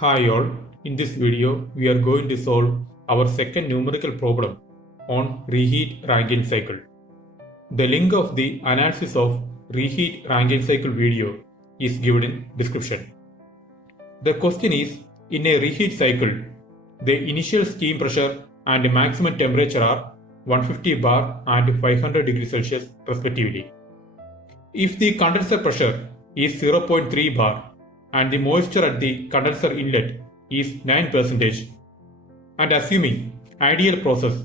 Hi all, in this video we are going to solve our second numerical problem on reheat Rankine cycle. The link of the analysis of reheat Rankine cycle video is given in description. The question is, in a reheat cycle, the initial steam pressure and maximum temperature are 150 bar and 500 degrees Celsius respectively. If the condenser pressure is 0.3 bar and the moisture at the condenser inlet is 9%, and assuming ideal process,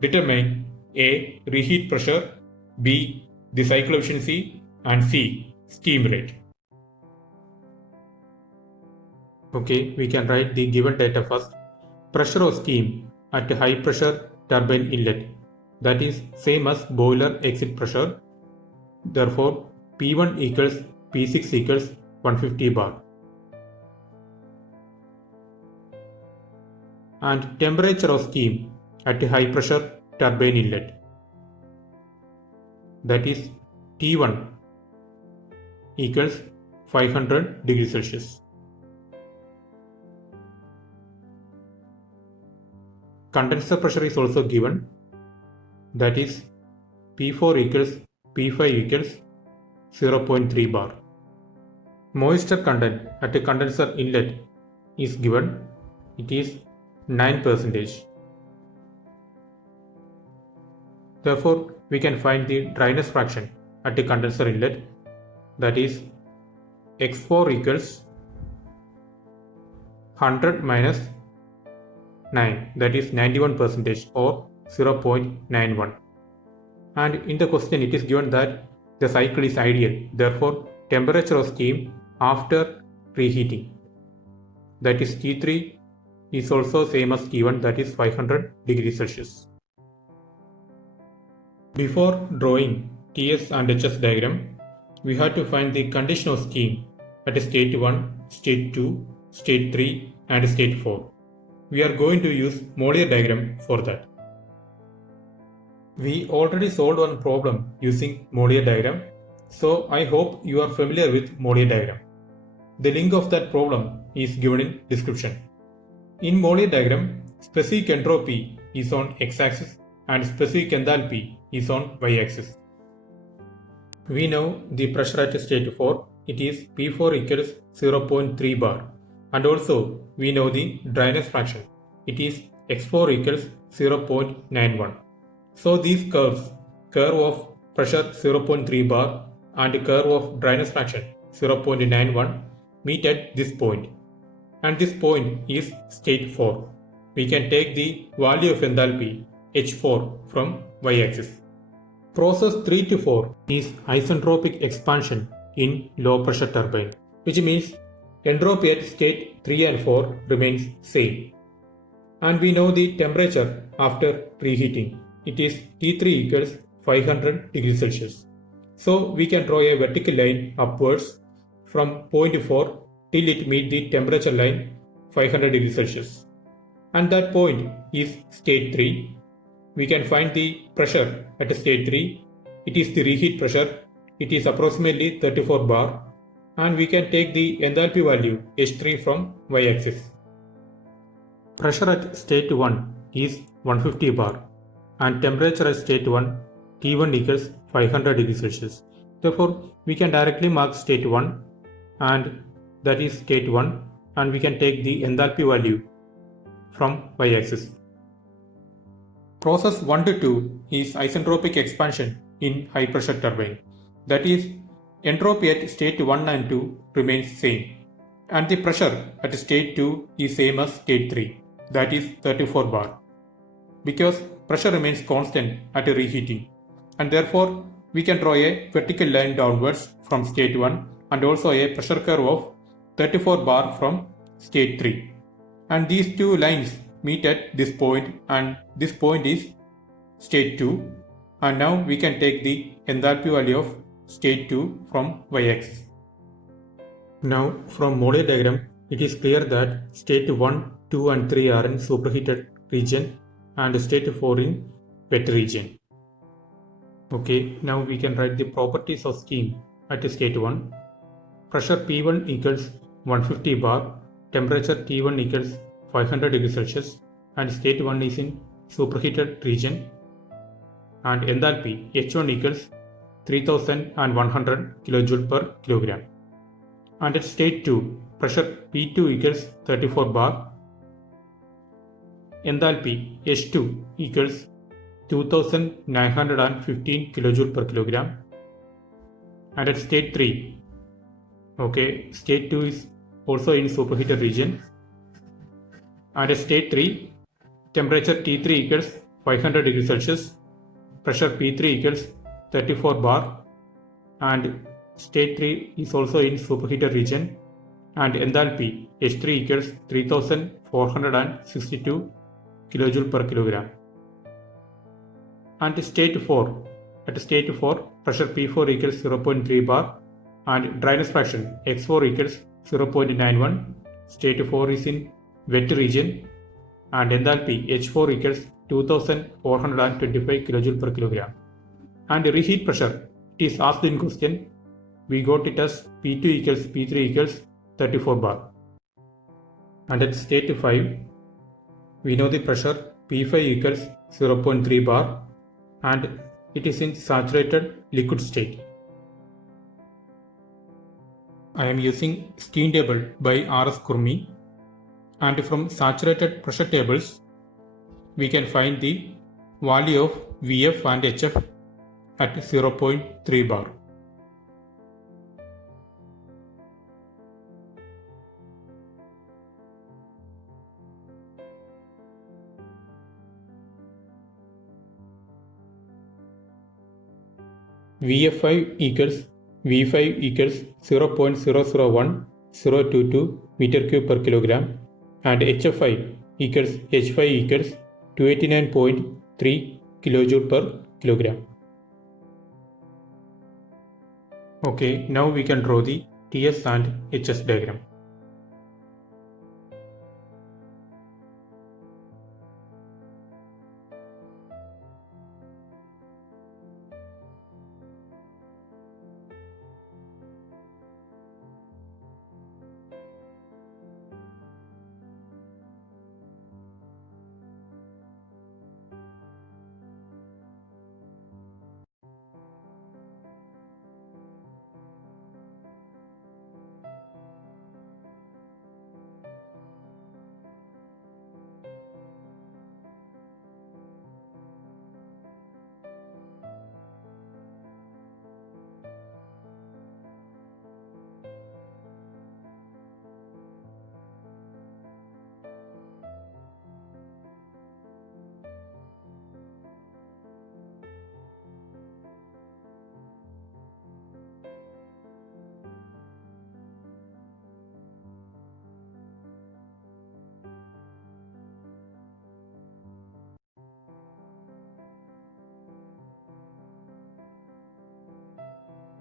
determine A. Reheat pressure, B. The cycle efficiency, and C. Steam rate. Okay, we can write the given data first. Pressure of steam at high pressure turbine inlet, that is same as boiler exit pressure. Therefore, P1 equals P6 equals 150 bar. And temperature of steam at high pressure turbine inlet, that is T1 equals 500 degrees Celsius. Condenser pressure is also given, that is P4 equals P5 equals 0.3 bar. Moisture content at a condenser inlet is given, it is 9%. Therefore, we can find the dryness fraction at a condenser inlet, that is X4 equals 100 minus 9, that is 91% or 0.91. And in the question it is given that the cycle is ideal, therefore temperature of steam after reheating, that is T3 is also same as T1, that is 500 degrees Celsius. Before drawing TS and HS diagram, we have to find the condition of steam at state 1, state 2, state 3 and state 4. We are going to use Mollier diagram for that. We already solved one problem using Mollier diagram, so I hope you are familiar with Mollier diagram. The link of that problem is given in description. In Mollier diagram, specific entropy is on x-axis and specific enthalpy is on y-axis. We know the pressure at state 4, it is P4 equals 0.3 bar, and also we know the dryness fraction, it is X4 equals 0.91. So these curves, curve of pressure 0.3 bar and curve of dryness fraction 0.91 meet at this point, and this point is state 4. We can take the value of enthalpy H4 from y-axis. Process 3 to 4 is isentropic expansion in low pressure turbine, which means entropy at state 3 and 4 remains same. And we know the temperature after reheating, it is T3 equals 500 degrees Celsius. So we can draw a vertical line upwards from point 4 till it meets the temperature line 500 degrees Celsius. And that point is state 3. We can find the pressure at state 3. It is the reheat pressure. It is approximately 34 bar. And we can take the enthalpy value H3 from y-axis. Pressure at state 1 is 150 bar and temperature at state 1 T1 equals 500 degrees Celsius. Therefore, we can directly mark state 1 and that is state 1, and we can take the enthalpy value from y-axis. Process 1 to 2 is isentropic expansion in high pressure turbine. That is, entropy at state 1 and 2 remains same, and the pressure at state 2 is same as state 3, that is 34 bar, because pressure remains constant at reheating, and therefore we can draw a vertical line downwards from state 1 and also a pressure curve of 34 bar from state 3, and these two lines meet at this point, and this point is state 2, and now we can take the enthalpy value of state 2 from y-axis. Now from Mollier diagram, it is clear that state 1, 2 and 3 are in superheated region and state 4 in wet region. Okay, now we can write the properties of steam at state 1. Pressure P1 equals 150 bar temperature T1 equals 500 degrees Celsius and state 1 is in superheated region, and enthalpy H1 equals 3100 kJ per kilogram. And at state 2, pressure P2 equals 34 bar, enthalpy H2 equals 2915 kJ per kilogram. And at state 3, state 2 is also in superheated region. And at state 3, temperature T3 equals 500 degrees Celsius, pressure P3 equals 34 bar, and state 3 is also in superheated region, and enthalpy H3 equals 3462 kJ per kilogram. And at state 4, pressure P4 equals 0.3 bar, and dryness fraction X4 equals 0.91. State 4 is in wet region, and enthalpy H4 equals 2425 kJ per kilogram. And reheat pressure, it is asked in question. We got it as P2 equals P3 equals 34 bar. And at state 5, we know the pressure P5 equals 0.3 bar, and it is in saturated liquid state. I am using steam table by R.S. Kurmi, and from saturated pressure tables we can find the value of Vf and Hf at 0.3 bar. Vf5 equals V5 equals 0.001022 meter cube per kilogram, and Hf5 equals H5 equals 289.3 kilojoule per kilogram. Okay, now we can draw the Ts and Hs diagram.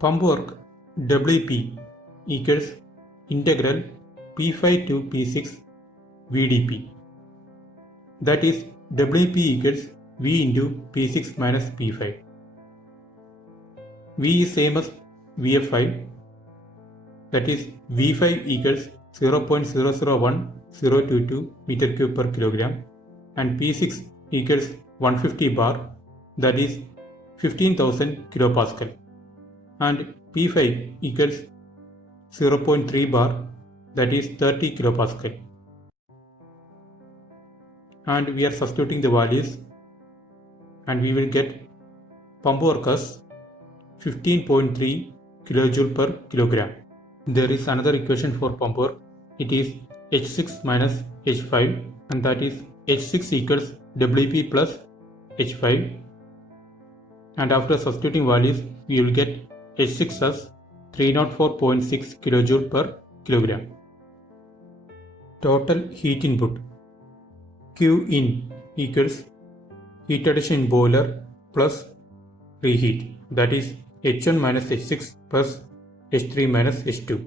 Pump work WP equals integral P5 to P6 VdP. That is, WP equals V into P6 minus P5. V is same as Vf5. That is, V5 equals 0.001022 meter cube per kilogram, and P6 equals 150 bar, that is 15,000 kilopascal, and P5 equals 0.3 bar, that is 30 kilopascal. And we are substituting the values, and we will get pump work as 15.3 kilojoule per kilogram. There is another equation for pump work. It is H6 minus H5, and that is H6 equals WP plus H5, and after substituting values we will get H6 as 304.6 kilojoule per kilogram. Total heat input Q in equals heat addition in boiler plus reheat, that is H1 minus H6 plus H3 minus H2,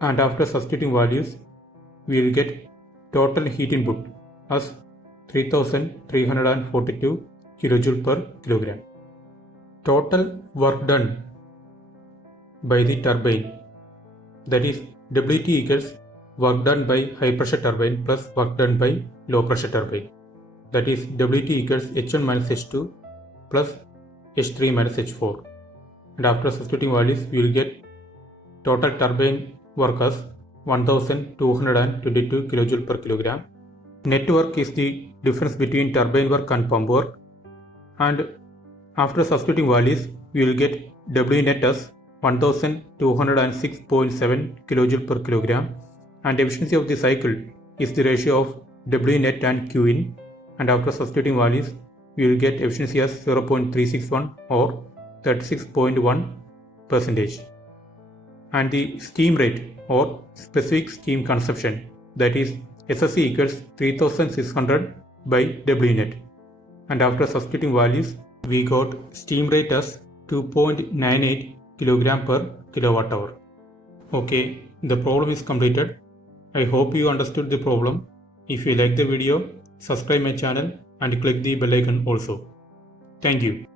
and after substituting values we will get total heat input as 3342 kilojoule per kilogram. Total work done by the turbine, that is WT equals work done by high pressure turbine plus work done by low pressure turbine. That is Wt equals H1 minus H2 plus H3 minus H4. And after substituting values, we will get total turbine work as 1222 kJ per kilogram. Net work is the difference between turbine work and pump work. And after substituting values, we will get W net as 1206.7 kJ per kilogram. And efficiency of the cycle is the ratio of W net and Q in. And after substituting values, we will get efficiency as 0.361 or 36.1%. And the steam rate or specific steam consumption, that is SSC equals 3600 by W net. And after substituting values, we got steam rate as 2.98 kg per kilowatt hour. Okay, the problem is completed. I hope you understood the problem. If you like the video, subscribe my channel and click the bell icon also. Thank you.